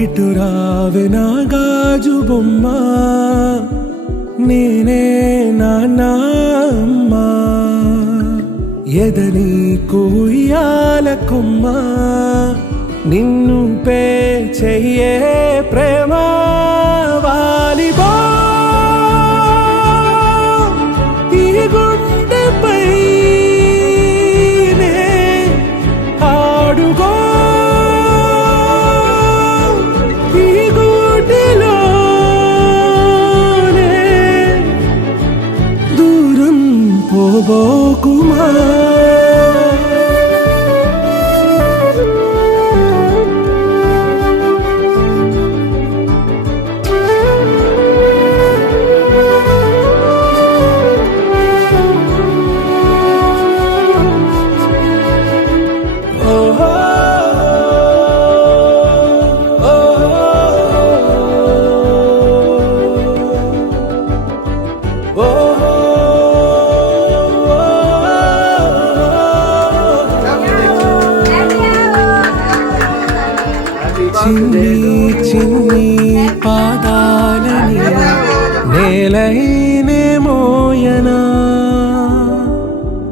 ఇటు రావే నా గాజు బొమ్మ, నేనే నాన్న అమ్మ. ఎదని కూయాల కొమ్మ, నిన్ను పే చెయ్యే ప్రేమ. వాలిబా ఈ గుండెపై నే ఆడుగో, ఈ గుడిలోనే దూరం పోబోకుమా. చిన్ని చిన్ని పాదాలని నేలైనే మోయనా,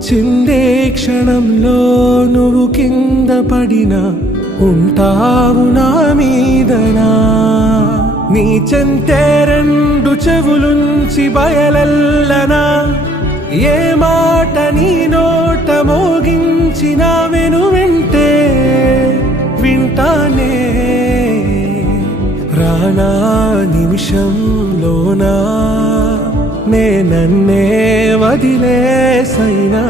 చిందే క్షణంలో నువ్వు కింద పడినా ఉంటావు నా మీదనా. నీ చెంతే రెండు చెవులుంచి బయలెల్లనా, ఏ మాట నీ నోట మోగించిన వెను వింటే వింటానే. రానా నిమిషంలోనా నే నన్నే వదిలేసైనా.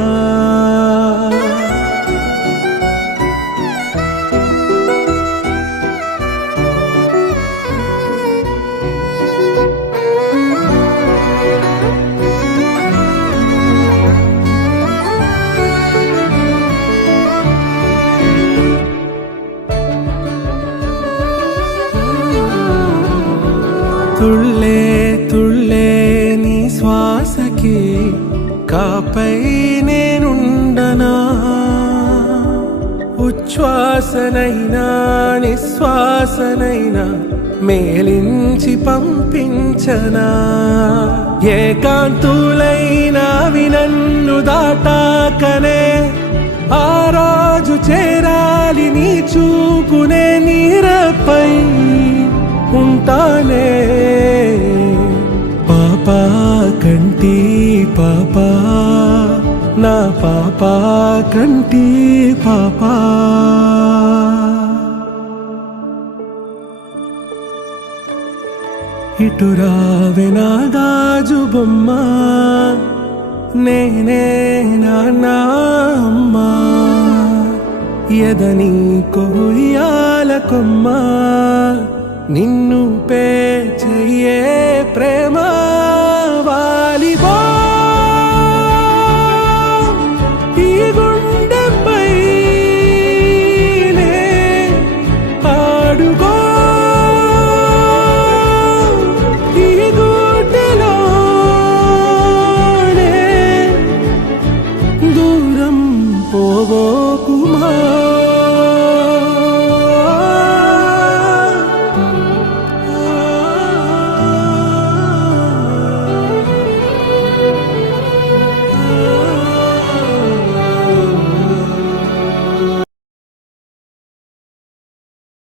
తుళ్ళే తుళ్ళే నీ శ్వాసకి కాపై నేనుండనా, ఉచ్ఛ్వాసనైనా నిశ్వాసనైనా మేలించి పంపించనా. ఏకాంతులైనవి నన్ను దాటాకనే ఆ రాజు చేరాలి నీ చూపునే నీరపై ఉంటానే. పాపా కంటి పాపా నా పాపా కంటి పాపా. ఇటు రావే నా గాజు బొమ్మ, నేనే నాన్న అమ్మ. ఎదని కొయ్యాల కొమ్మ, నిన్ను పే చెయ్యే ప్రేమ.